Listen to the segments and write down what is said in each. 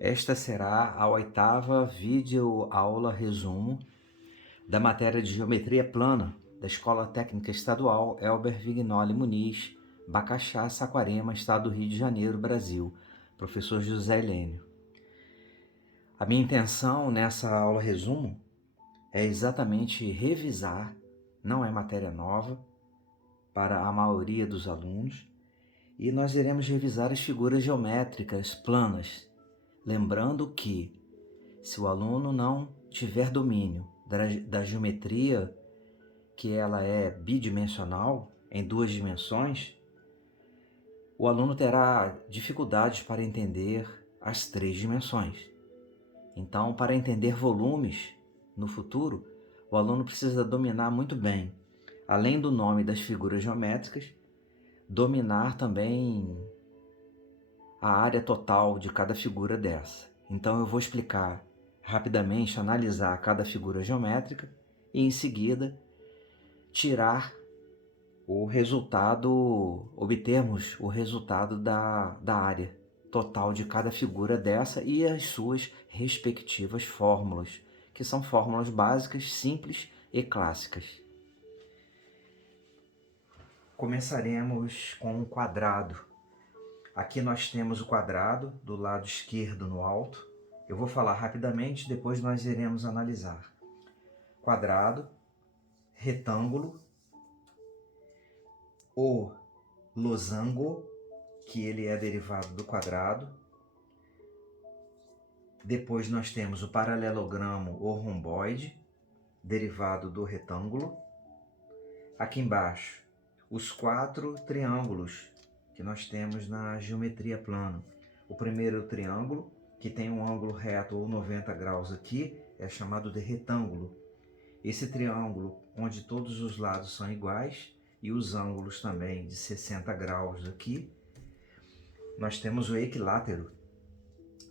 Esta será a oitava videoaula resumo da matéria de Geometria Plana da Escola Técnica Estadual Elber Vignoli Muniz, Bacaxá, Saquarema, Estado do Rio de Janeiro, Brasil, professor José Helênio. A minha intenção nessa aula resumo é exatamente revisar, não é matéria nova para a maioria dos alunos, e nós iremos revisar as figuras geométricas planas, lembrando que, se o aluno não tiver domínio da geometria, que ela é bidimensional, em duas dimensões, o aluno terá dificuldades para entender as três dimensões. Então, para entender volumes no futuro, o aluno precisa dominar muito bem, além do nome das figuras geométricas, dominar também a área total de cada figura dessa. Então eu vou explicar rapidamente, analisar cada figura geométrica e em seguida tirar o resultado, obtermos o resultado da área total de cada figura dessa e as suas respectivas fórmulas, que são fórmulas básicas, simples e clássicas. Começaremos com um quadrado. Aqui nós temos o quadrado do lado esquerdo no alto. Eu vou falar rapidamente, depois nós iremos analisar. Quadrado, retângulo, o losango, que ele é derivado do quadrado. Depois nós temos o paralelogramo ou romboide, derivado do retângulo. Aqui embaixo, os quatro triângulos que nós temos na geometria plana. O primeiro triângulo, que tem um ângulo reto ou 90 graus aqui, é chamado de retângulo. Esse triângulo, onde todos os lados são iguais e os ângulos também de 60 graus aqui, nós temos o equilátero.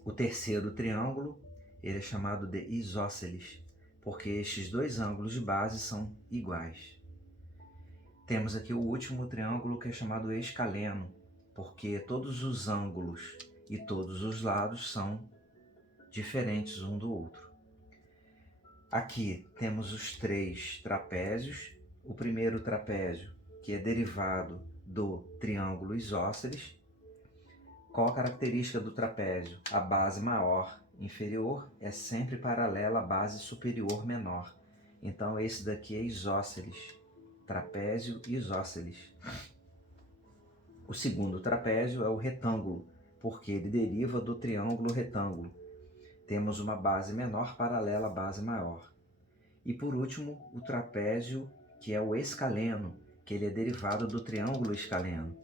O terceiro triângulo, ele é chamado de isósceles, porque estes dois ângulos de base são iguais. Temos aqui o último triângulo, que é chamado escaleno, porque todos os ângulos e todos os lados são diferentes um do outro. Aqui temos os três trapézios. O primeiro trapézio, que é derivado do triângulo isósceles. Qual a característica do trapézio? A base maior inferior é sempre paralela à base superior menor. Então esse daqui é isósceles, trapézio isósceles. O segundo trapézio é o retângulo, porque ele deriva do triângulo retângulo. Temos uma base menor paralela à base maior. E por último, o trapézio, que é o escaleno, que ele é derivado do triângulo escaleno.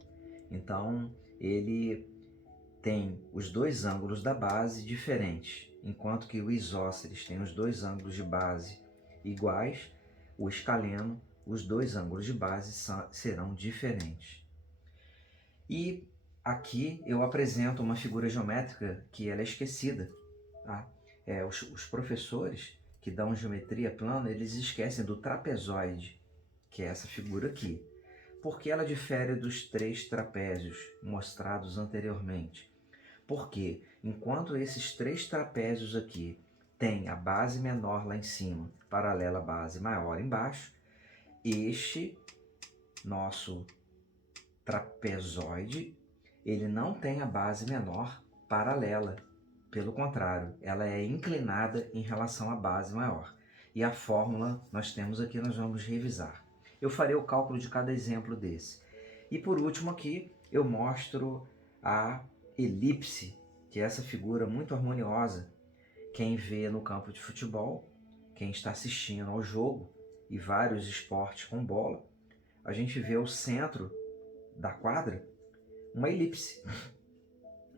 Então, ele tem os dois ângulos da base diferentes. Enquanto que o isósceles tem os dois ângulos de base iguais, o escaleno, os dois ângulos de base serão diferentes. E aqui eu apresento uma figura geométrica que ela é esquecida. Tá? Os professores que dão geometria plana, eles esquecem do trapezoide, que é essa figura aqui. Porque ela difere dos três trapézios mostrados anteriormente. Porque enquanto esses três trapézios aqui têm a base menor lá em cima, paralela à base maior embaixo, este nosso trapezoide, ele não tem a base menor paralela. Pelo contrário, ela é inclinada em relação à base maior. E a fórmula nós temos aqui, nós vamos revisar. Eu farei o cálculo de cada exemplo desse. E por último aqui, eu mostro a elipse, que é essa figura muito harmoniosa. Quem vê no campo de futebol, quem está assistindo ao jogo e vários esportes com bola, a gente vê o centro da quadra uma elipse.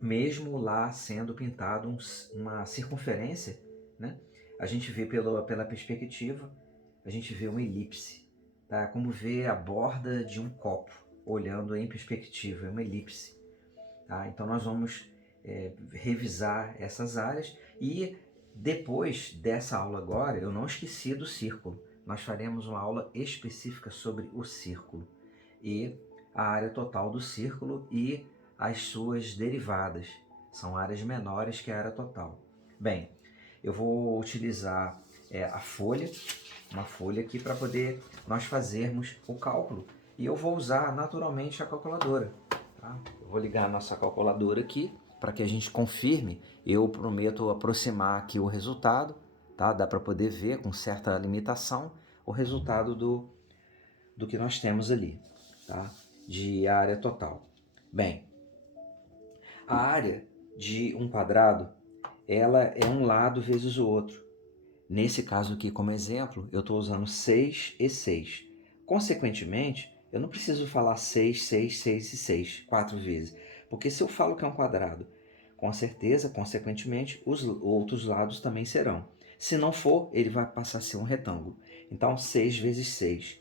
Mesmo lá sendo pintado uma circunferência, né? A gente vê pela perspectiva, a gente vê uma elipse. Tá? Como ver a borda de um copo, olhando em perspectiva, é uma elipse. Tá? Então nós vamos revisar essas áreas e depois dessa aula agora, eu não esqueci do círculo. Nós faremos uma aula específica sobre o círculo e a área total do círculo e as suas derivadas. São áreas menores que a área total. Bem, eu vou utilizar a folha, uma folha aqui para poder nós fazermos o cálculo. E eu vou usar naturalmente a calculadora. Tá? Eu vou ligar a nossa calculadora aqui para que a gente confirme. Eu prometo aproximar aqui o resultado. Tá? Dá para poder ver com certa limitação o resultado do que nós temos ali, tá? De área total. Bem, a área de um quadrado, ela é um lado vezes o outro. Nesse caso aqui, como exemplo, eu estou usando 6 e 6. Consequentemente, eu não preciso falar 6, 6, 6 e 6 4 vezes, porque se eu falo que é um quadrado, com certeza, consequentemente, os outros lados também serão. Se não for, ele vai passar a ser um retângulo. Então, 6 vezes 6,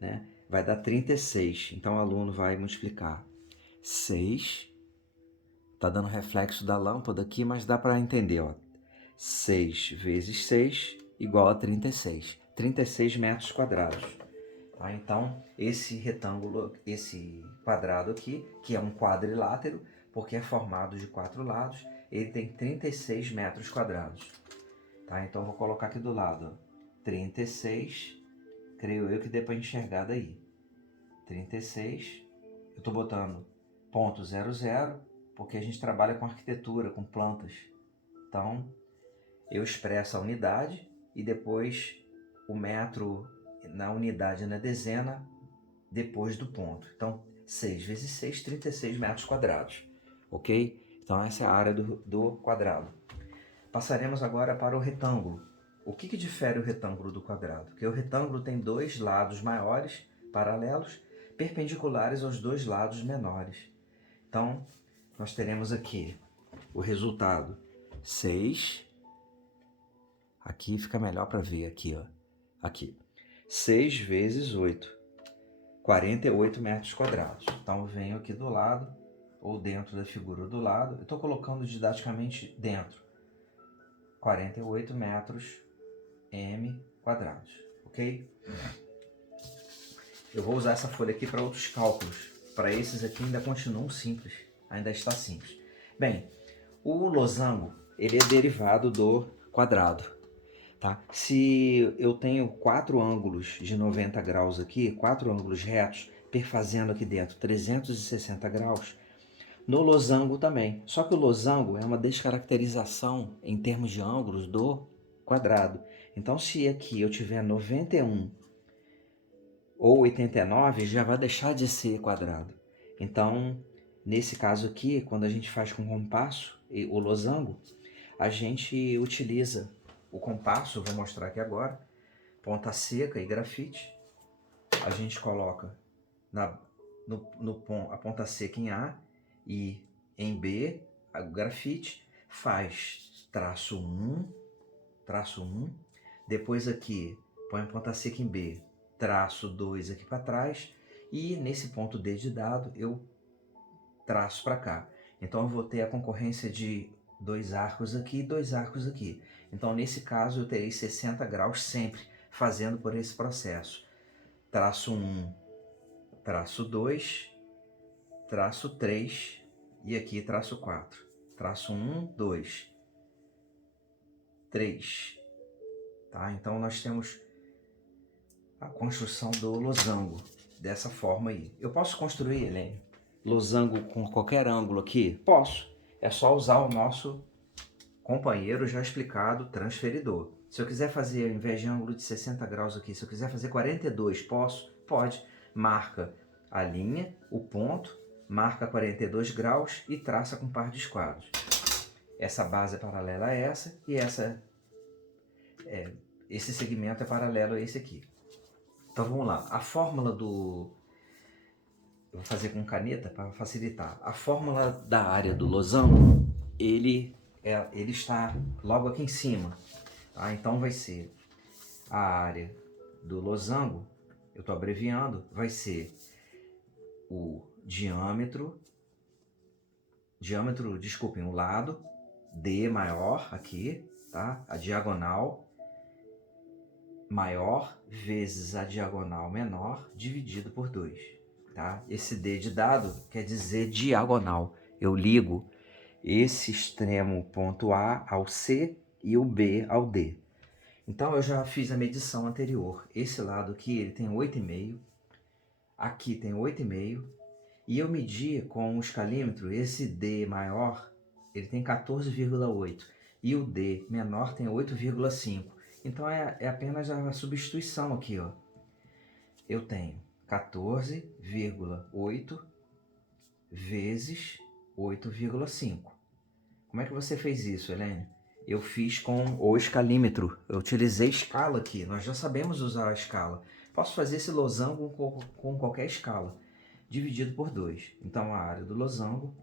né? Vai dar 36. Então, o aluno vai multiplicar 6. Está dando reflexo da lâmpada aqui, mas dá para entender, ó. 6 vezes 6 igual a 36. 36 metros quadrados. Tá? Então, esse retângulo, esse quadrado aqui, que é um quadrilátero, porque é formado de 4 lados, ele tem 36 metros quadrados. Tá? Então, eu vou colocar aqui do lado, ó, 36, creio eu que dê para enxergar daí. 36, eu estou botando ponto 00, porque a gente trabalha com arquitetura, com plantas. Então, eu expresso a unidade e depois o metro na unidade na dezena depois do ponto. Então, 6 vezes 6, 36 metros quadrados. Ok? Então, essa é a área do quadrado. Passaremos agora para o retângulo. O que difere o retângulo do quadrado? Porque o retângulo tem dois lados maiores, paralelos, perpendiculares aos dois lados menores. Então, nós teremos aqui o resultado 6. Aqui fica melhor para ver aqui, ó. Aqui. 6 vezes 8. 48 metros quadrados. Então, eu venho aqui do lado, ou dentro da figura do lado. Eu estou colocando didaticamente dentro. 48 metros m quadrados. Ok? Eu vou usar essa folha aqui para outros cálculos. Para esses aqui ainda continuam simples. Ainda está simples. Bem, o losango, ele é derivado do quadrado. Tá? Se eu tenho 4 ângulos de 90 graus aqui, 4 ângulos retos, perfazendo aqui dentro 360 graus, no losango também. Só que o losango é uma descaracterização em termos de ângulos do quadrado. Então, se aqui eu tiver 91 ou 89, já vai deixar de ser quadrado. Então, nesse caso aqui, quando a gente faz com compasso, o losango, a gente utiliza o compasso, vou mostrar aqui agora, ponta seca e grafite. A gente coloca a ponta seca em A e em B, o grafite, faz traço 1, depois aqui põe a ponta seca em B, traço 2 aqui para trás, e nesse ponto D de dado eu traço para cá. Então eu vou ter a concorrência de 2 arcos aqui e 2 arcos aqui. Então nesse caso eu terei 60 graus sempre fazendo por esse processo. Traço 1, traço 2, traço 3 e aqui traço 4. Traço 1, 2, 3. Tá? Então nós temos a construção do losango dessa forma aí. Eu posso construir, Helene, losango com qualquer ângulo aqui? Posso. É só usar o nosso companheiro já explicado, transferidor. Se eu quiser fazer, ao invés de ângulo de 60 graus aqui, se eu quiser fazer 42, posso? Pode. Marca a linha, o ponto, marca 42 graus e traça com par de esquadros. Essa base é paralela a essa e esse segmento é paralelo a esse aqui. Então vamos lá. A fórmula do... Eu vou fazer com caneta para facilitar. A fórmula da área do losango, ele está logo aqui em cima. Tá? Então vai ser a área do losango, eu estou abreviando, vai ser o diâmetro, desculpem, o lado, D maior aqui, tá? A diagonal maior vezes a diagonal menor dividido por 2. Tá? Esse D de dado quer dizer diagonal. Eu ligo esse extremo ponto A ao C e o B ao D. Então eu já fiz a medição anterior. Esse lado aqui ele tem 8,5, aqui tem 8,5, e eu medi com o escalímetro, esse D maior, ele tem 14,8 e o D menor tem 8,5. Então é apenas a substituição aqui, ó. Eu tenho 14,8 vezes 8,5. Como é que você fez isso, Helene? Eu fiz com o escalímetro. Eu utilizei escala aqui. Nós já sabemos usar a escala. Posso fazer esse losango com qualquer escala, dividido por 2. Então a área do losango,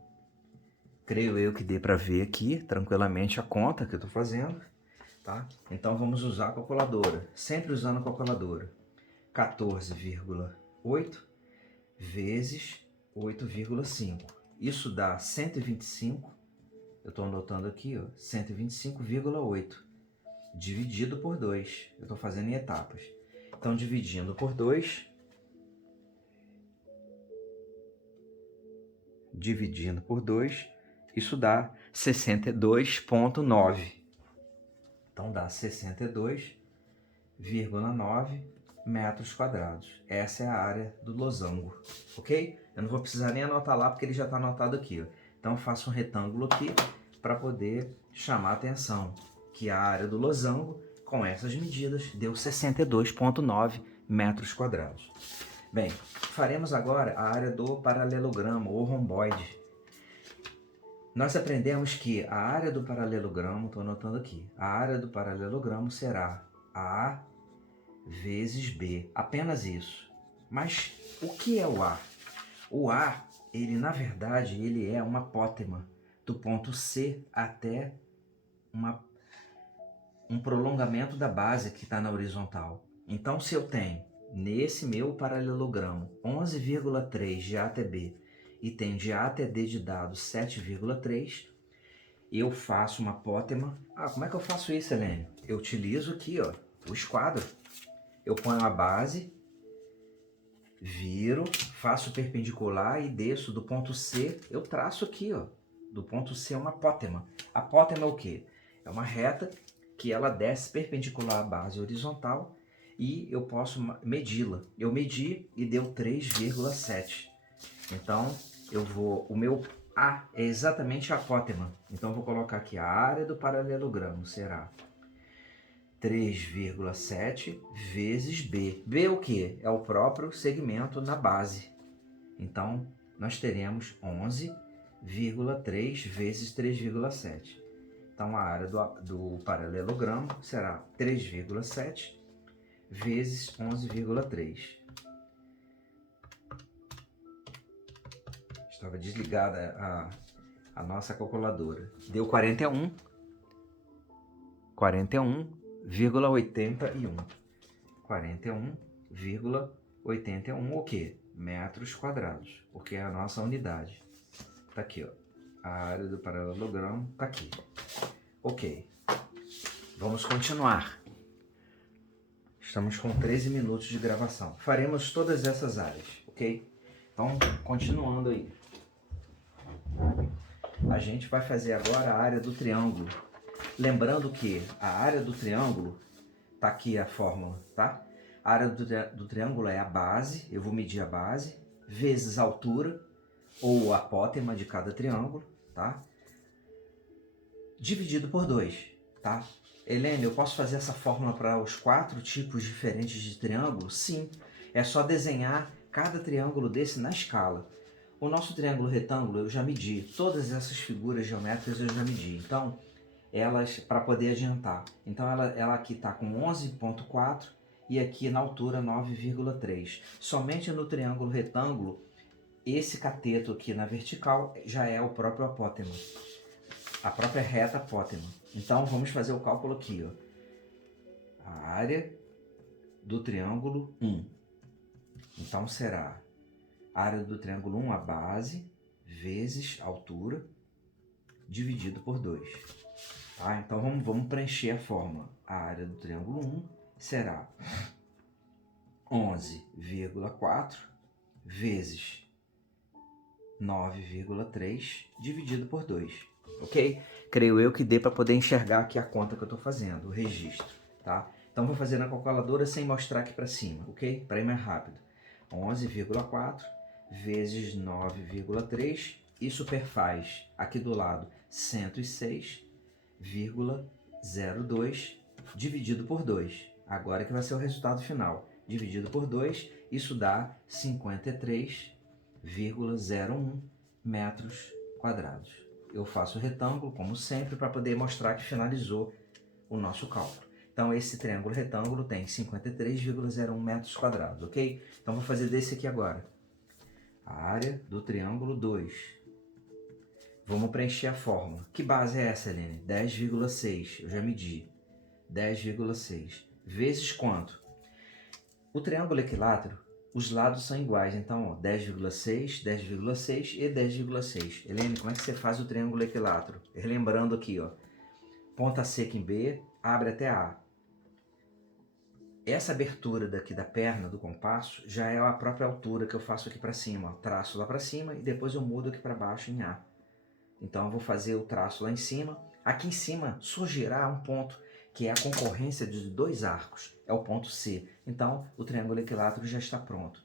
creio eu que dê para ver aqui tranquilamente a conta que eu estou fazendo, tá? Então vamos usar a calculadora. Sempre usando a calculadora. 14,8 vezes 8,5. Isso dá 125. Eu estou anotando aqui, ó, 125,8 dividido por 2. Eu estou fazendo em etapas. Então, dividindo por 2, isso dá 62,9. Então, dá 62,9 metros quadrados. Essa é a área do losango, ok? Eu não vou precisar nem anotar lá, porque ele já está anotado aqui, ó. Então, eu faço um retângulo aqui para poder chamar a atenção que a área do losango, com essas medidas, deu 62,9 metros quadrados. Bem, faremos agora a área do paralelogramo ou romboide. Nós aprendemos que a área do paralelogramo, estou anotando aqui, a área do paralelogramo será A vezes B, apenas isso. Mas o que é o A? O A, ele na verdade, ele é uma apótema do ponto C até um prolongamento da base que está na horizontal. Então, se eu tenho nesse meu paralelogramo 11,3 de A até B e tenho de A até D de dado 7,3, eu faço uma apótema. Como é que eu faço isso, Helene? Eu utilizo aqui, ó, o esquadro. Eu ponho a base, viro, faço perpendicular e desço do ponto C. Eu traço aqui, ó, do ponto C uma apótema. Apótema é o quê? É uma reta que ela desce perpendicular à base horizontal e eu posso medi-la. Eu medi e deu 3,7. Então, o meu A é exatamente a apótema. Então, eu vou colocar aqui a área do paralelogramo será 3,7 vezes B. B é o que? É o próprio segmento na base. Então, nós teremos 11,3 vezes 3,7. Então, a área do paralelogramo será 3,7 vezes 11,3. Estava desligada a nossa calculadora. Deu 41,81. 41,81 o quê? Metros quadrados, porque é a nossa unidade. Tá aqui, ó. A área do paralelogramo tá aqui. Ok. Vamos continuar. Estamos com 13 minutos de gravação. Faremos todas essas áreas, ok? Então, continuando aí. A gente vai fazer agora a área do triângulo. Lembrando que a área do triângulo, tá aqui a fórmula, tá? A área do triângulo é a base, eu vou medir a base, vezes a altura, ou a apótema de cada triângulo, tá? Dividido por 2, tá? Helene, eu posso fazer essa fórmula para os 4 tipos diferentes de triângulo? Sim, é só desenhar cada triângulo desse na escala. O nosso triângulo retângulo eu já medi, todas essas figuras geométricas eu já medi, então elas para poder adiantar. Então ela aqui está com 11,4 e aqui na altura 9,3. Somente no triângulo retângulo, esse cateto aqui na vertical já é o próprio apótema, a própria reta apótema. Então vamos fazer o cálculo aqui, ó. A área do triângulo 1. Então será a área do triângulo 1, a base, vezes a altura, dividido por 2. Tá? Então vamos preencher a fórmula. A área do triângulo 1 será 11,4 vezes 9,3 dividido por 2, ok? Creio eu que dê para poder enxergar aqui a conta que eu estou fazendo, o registro, tá? Então vou fazer na calculadora sem mostrar aqui para cima, ok? Para ir mais rápido. 11,4 vezes 9,3, isso perfaz aqui do lado 106,02 dividido por 2. Agora que vai ser o resultado final. Dividido por 2, isso dá 53,01 metros quadrados. Eu faço o retângulo, como sempre, para poder mostrar que finalizou o nosso cálculo. Então, esse triângulo retângulo tem 53,01 metros quadrados, ok? Então, vou fazer desse aqui agora. A área do triângulo 2. Vamos preencher a fórmula. Que base é essa, Helene? 10,6. Eu já medi. 10,6. Vezes quanto? O triângulo equilátero, os lados são iguais. Então, ó, 10,6, 10,6 e 10,6. Helene, como é que você faz o triângulo equilátero? Relembrando aqui, ó. Ponta seca em B, abre até A. Essa abertura daqui da perna do compasso já é a própria altura que eu faço aqui para cima. Ó. Traço lá para cima e depois eu mudo aqui para baixo em A. Então eu vou fazer o traço lá em cima. Aqui em cima surgirá um ponto que é a concorrência de dois arcos. É o ponto C. Então o triângulo equilátero já está pronto.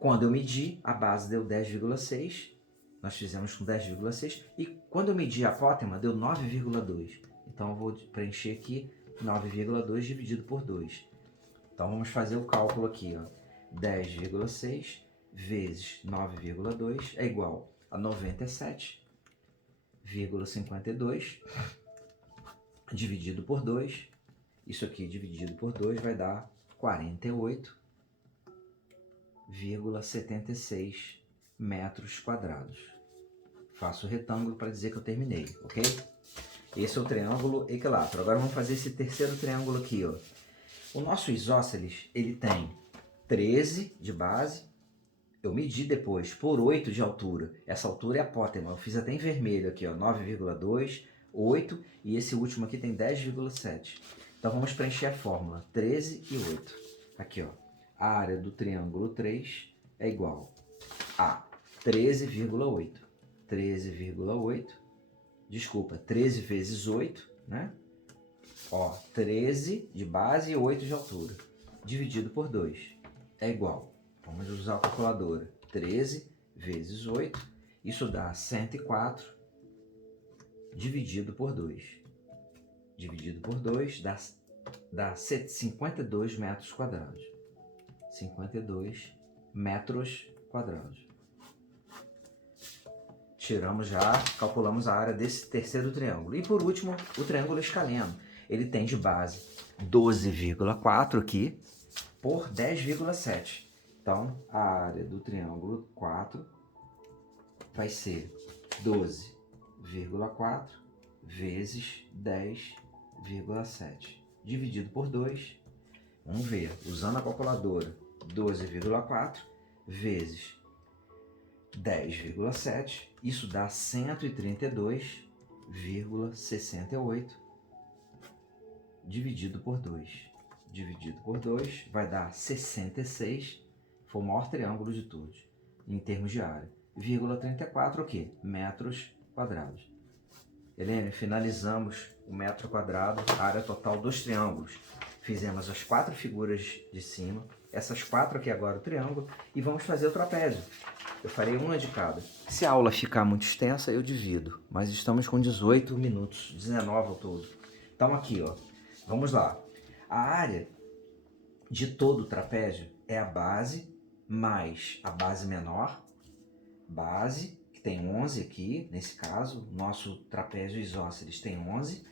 Quando eu medi, a base deu 10,6. Nós fizemos com 10,6. E quando eu medi a apótema, deu 9,2. Então eu vou preencher aqui 9,2 dividido por 2. Então vamos fazer o cálculo aqui, ó. 10,6 vezes 9,2 é igual a 97,52 dividido por 2. Isso aqui dividido por 2 vai dar 48,76 metros quadrados. Faço o retângulo para dizer que eu terminei, ok? Esse é o triângulo equilátero. Agora vamos fazer esse terceiro triângulo aqui, ó. O nosso isósceles, ele tem 13 de base, eu medi depois por 8 de altura. Essa altura é apótema, eu fiz até em vermelho aqui, ó, 9,2, 8, e esse último aqui tem 10,7. Então vamos preencher a fórmula, 13 e 8. Aqui, ó, a área do triângulo 3 é igual a 13,8. 13,8, desculpa, 13 vezes 8, né? Ó, 13 de base e 8 de altura, dividido por 2, é igual, vamos usar a calculadora, 13 vezes 8, isso dá 104, dividido por 2. Dividido por 2 dá 52 metros quadrados. 52 metros quadrados. Tiramos já, calculamos a área desse terceiro triângulo. E por último, o triângulo escaleno. Ele tem de base 12,4 aqui por 10,7. Então, a área do triângulo 4 vai ser 12,4 vezes 10,7. Dividido por 2. Vamos ver, usando a calculadora, 12,4 vezes 10,7. Isso dá 132,68. Dividido por 2. Dividido por 2 vai dar 66, foi o maior triângulo de todos, em termos de área. 0,34 o quê? Metros quadrados. Helene, finalizamos o metro quadrado, a área total dos triângulos. Fizemos as 4 figuras de cima, essas 4 aqui agora o triângulo, e vamos fazer o trapézio. Eu farei uma de cada. Se a aula ficar muito extensa, eu divido, mas estamos com 18 minutos, 19 ao todo. Então aqui, ó. Vamos lá. A área de todo o trapézio é a base mais a base menor. Base, que tem 11 aqui, nesse caso. Nosso trapézio isósceles tem 11.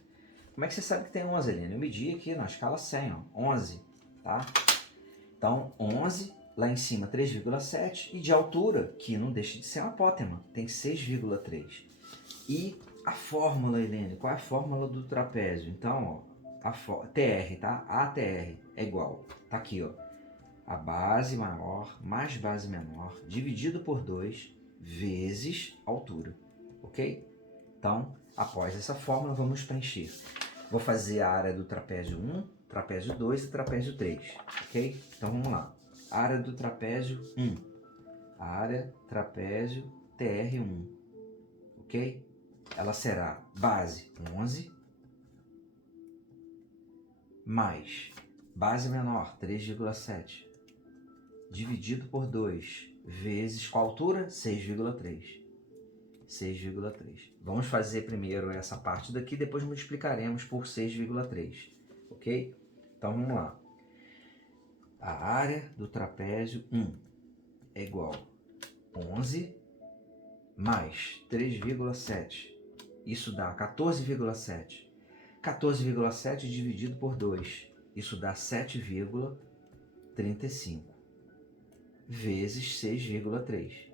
Como é que você sabe que tem 11, Helena? Eu medi aqui na escala 100, ó. 11, tá? Então, 11, lá em cima 3,7. E de altura, que não deixa de ser uma apótema, tem 6,3. E a fórmula, Helene, qual é a fórmula do trapézio? Então, ó. TR, tá? ATR é igual, tá aqui, ó, a base maior mais base menor dividido por 2 vezes altura, ok? Então, após essa fórmula, vamos preencher. Vou fazer a área do trapézio 1, trapézio 2 e trapézio 3, ok? Então, vamos lá. Área do trapézio 1, área trapézio TR1, ok? Ela será base 11 mais base menor 3,7 dividido por 2 vezes qual altura? 6,3. 6,3. Vamos fazer primeiro essa parte daqui, depois multiplicaremos por 6,3, ok? Então vamos lá. A área do trapézio 1 é igual a 11 mais 3,7. Isso dá 14,7. 14,7 dividido por 2. Isso dá 7,35. Vezes 6,3.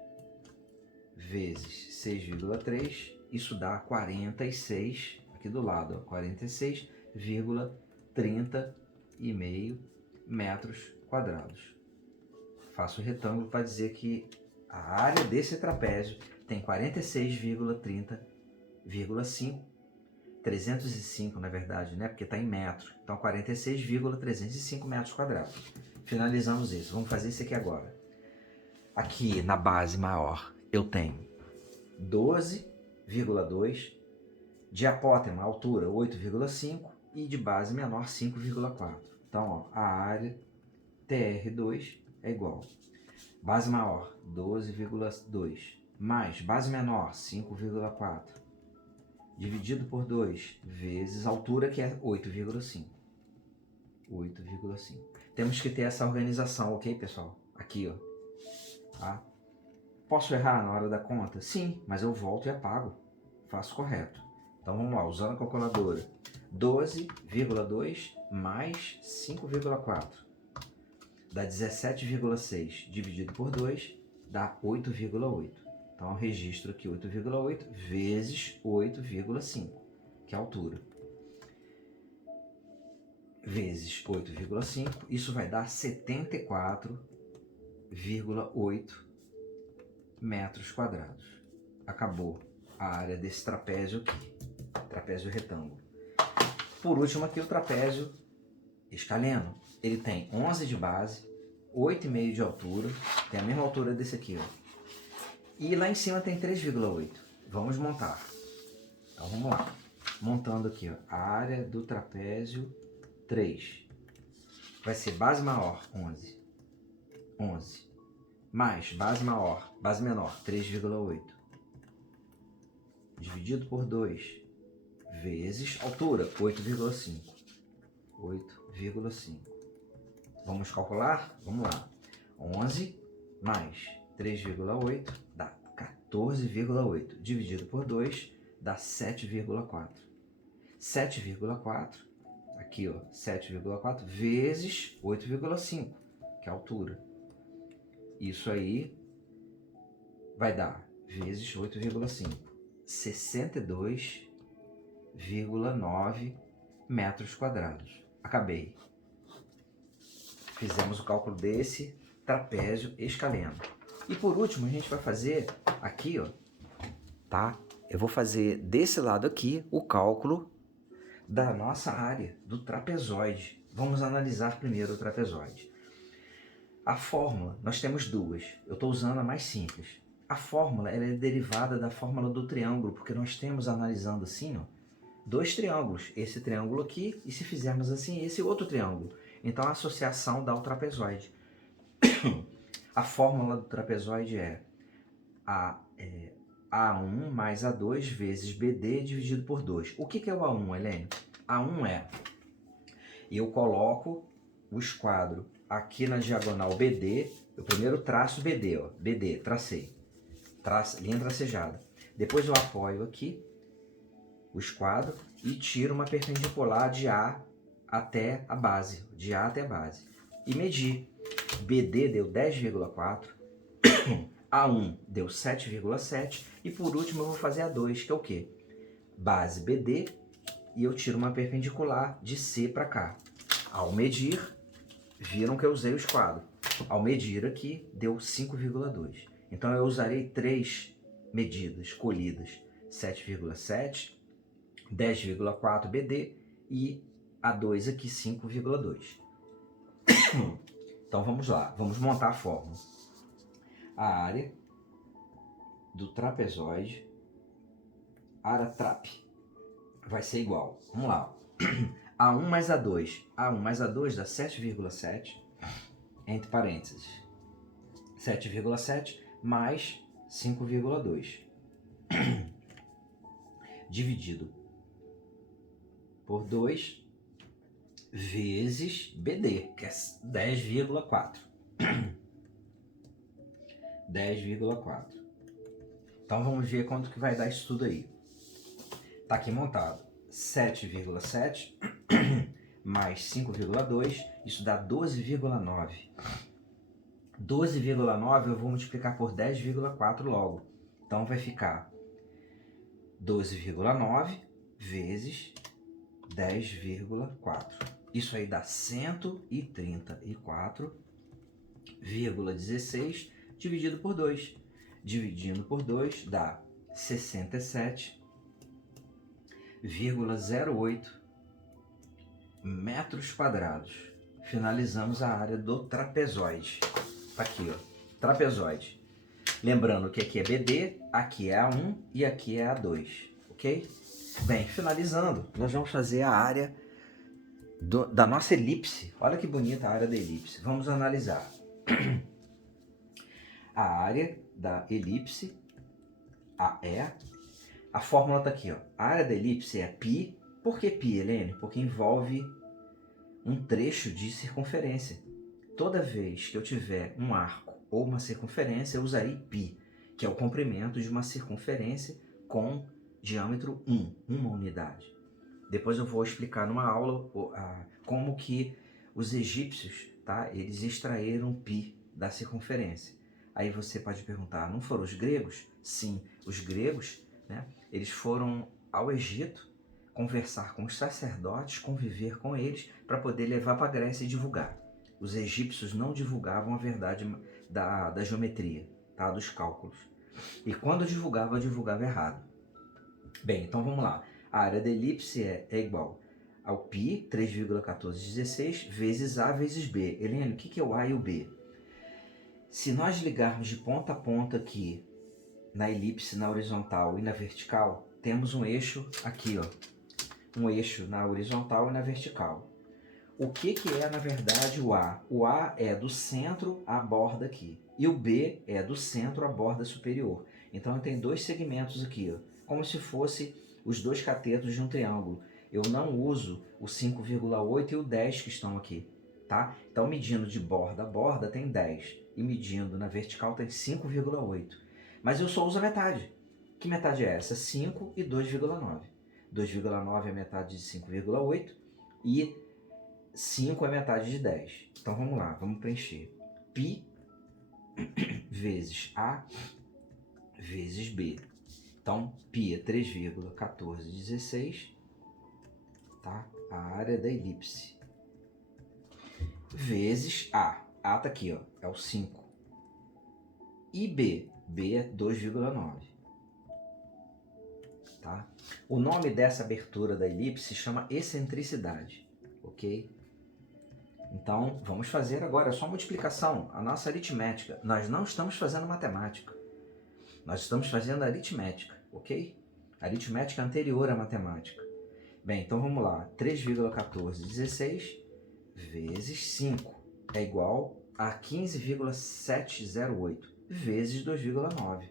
Vezes 6,3. Isso dá 46. Aqui do lado, 46,30,5 metros quadrados. Faço o retângulo para dizer que a área desse trapézio tem 46,30,5, 305 na verdade, né? Porque está em metro. Então 46,305 metros quadrados. Finalizamos isso. Vamos fazer isso aqui agora. Aqui na base maior eu tenho 12,2, de apótema, altura 8,5 e de base menor 5,4. Então, ó, a área TR2 é igual base maior 12,2 mais base menor 5,4 dividido por 2 vezes altura, que é 8,5. 8,5. Temos que ter essa organização, ok, pessoal? Aqui, ó. Tá? Posso errar na hora da conta? Sim, mas eu volto e apago. Faço correto. Então vamos lá, usando a calculadora. 12,2 mais 5,4 dá 17,6 dividido por 2 dá 8,8. Então eu registro aqui 8,8 vezes 8,5, que é a altura. Vezes 8,5, isso vai dar 74,8 metros quadrados. Acabou a área desse trapézio aqui, trapézio retângulo. Por último aqui o trapézio escaleno. Ele tem 11 de base, 8,5 de altura, tem a mesma altura desse aqui, ó. E lá em cima tem 3,8. Vamos montar. Então vamos lá. Montando aqui, ó, a área do trapézio 3. Vai ser base maior 11. 11. Mais base maior, base menor 3,8. Dividido por 2 vezes altura 8,5. 8,5. Vamos calcular? Vamos lá. 11 mais 3,8 dá 14,8. Dividido por 2 dá 7,4. 7,4, aqui ó, 7,4 vezes 8,5, que é a altura. Isso aí vai dar, vezes 8,5, 62,9 metros quadrados. Acabei. Fizemos o cálculo desse trapézio escaleno. E por último, a gente vai fazer aqui, ó, tá? Eu vou fazer desse lado aqui o cálculo da nossa área do trapezoide. Vamos analisar primeiro o trapezoide. A fórmula, nós temos duas. Eu estou usando a mais simples. A fórmula ela é derivada da fórmula do triângulo, porque nós temos, analisando assim, ó, dois triângulos. Esse triângulo aqui, e se fizermos assim, esse outro triângulo. Então a associação dá o trapezoide. A fórmula do trapezoide é A1 mais A2 vezes BD dividido por 2. O que é o A1, Helene? A1 é, eu coloco o esquadro aqui na diagonal BD, eu primeiro traço BD, ó, BD, tracei, linha tracejada. Depois eu apoio aqui o esquadro e tiro uma perpendicular de A até a base, de A até a base. E medi. BD deu 10,4, A1 deu 7,7 e por último eu vou fazer A2, que é o quê? Base BD e eu tiro uma perpendicular de C para cá. Ao medir, viram que eu usei o esquadro. Ao medir aqui, deu 5,2. Então eu usarei três medidas colhidas, 7,7, 10,4 BD e A2 aqui 5,2. Então vamos lá, vamos montar a fórmula. A área do trapezoide, área trap, vai ser igual. Vamos lá. A1 mais A2. A1 mais A2 dá 7,7, entre parênteses. 7,7 mais 5,2. Dividido por 2 vezes BD, que é 10,4. 10,4. Então vamos ver quanto que vai dar isso tudo aí. Tá aqui montado. 7,7 mais 5,2, isso dá 12,9. 12,9 eu vou multiplicar por 10,4 logo. Então vai ficar 12,9 vezes 10,4. Isso aí dá 134,16 dividido por 2. Dividindo por 2 dá 67,08 metros quadrados. Finalizamos a área do trapezoide. Tá aqui, ó, trapezoide. Lembrando que aqui é BD, aqui é A1 e aqui é A2, ok? Bem, finalizando, nós vamos fazer a área da nossa elipse. Olha que bonita a área da elipse. Vamos analisar. A área da elipse, AE, a fórmula está aqui, ó. A área da elipse é π. Por que π, Helene? Porque envolve um trecho de circunferência. Toda vez que eu tiver um arco ou uma circunferência, eu usarei π, que é o comprimento de uma circunferência com diâmetro 1, uma unidade. Depois eu vou explicar numa aula como que os egípcios, tá, eles extraíram π da circunferência. Aí você pode perguntar, não foram os gregos? Sim, os gregos, né, eles foram ao Egito conversar com os sacerdotes, conviver com eles, para poder levar para a Grécia e divulgar. Os egípcios não divulgavam a verdade da geometria, tá, dos cálculos. E quando divulgava errado. Bem, então vamos lá. A área da elipse é igual ao π, 3,1416, vezes A vezes B. Helene, o que é o A e o B? Se nós ligarmos de ponta a ponta aqui, na elipse, na horizontal e na vertical, temos um eixo aqui, ó. Um eixo na horizontal e na vertical. O que é, na verdade, o A? O A é do centro à borda aqui. E o B é do centro à borda superior. Então, eu tenho dois segmentos aqui, ó, como se fosse os dois catetos de um triângulo. Eu não uso o 5,8 e o 10 que estão aqui, tá? Então, medindo de borda a borda tem 10. E medindo na vertical tem 5,8. Mas eu só uso a metade. Que metade é essa? 5 e 2,9. 2,9 é metade de 5,8 e 5 é metade de 10. Então vamos lá, vamos preencher. π vezes A vezes B. Então π é 3,1416, tá? A área da elipse. Vezes A. A tá aqui, ó, é o 5. E B. B é 2,9. Tá? O nome dessa abertura da elipse se chama excentricidade, ok? Então, vamos fazer agora só multiplicação, a nossa aritmética. Nós não estamos fazendo matemática, nós estamos fazendo aritmética, ok? Aritmética anterior à matemática. Bem, então vamos lá, 3,1416 vezes 5 é igual a 15,708 vezes 2,9.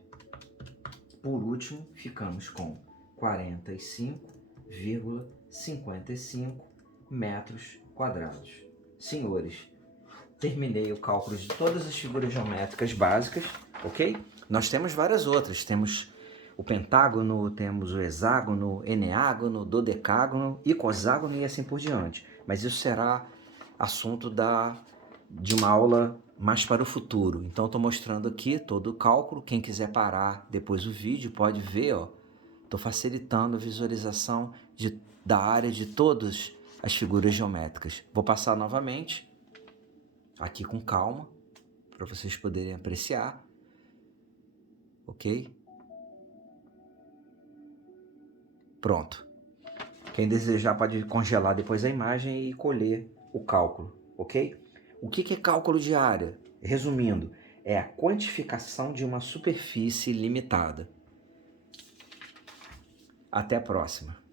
Por último, ficamos com 45,55 metros quadrados. Senhores, terminei o cálculo de todas as figuras geométricas básicas, ok? Nós temos várias outras, temos o pentágono, temos o hexágono, eneágono, dodecágono, icoságono e assim por diante. Mas isso será assunto de uma aula mais para o futuro. Então estou mostrando aqui todo o cálculo, quem quiser parar depois o vídeo pode ver, ó. Estou facilitando a visualização da área de todas as figuras geométricas. Vou passar novamente, aqui com calma, para vocês poderem apreciar. Ok? Pronto. Quem desejar pode congelar depois a imagem e colher o cálculo, ok? O que é cálculo de área? Resumindo, é a quantificação de uma superfície limitada. Até a próxima.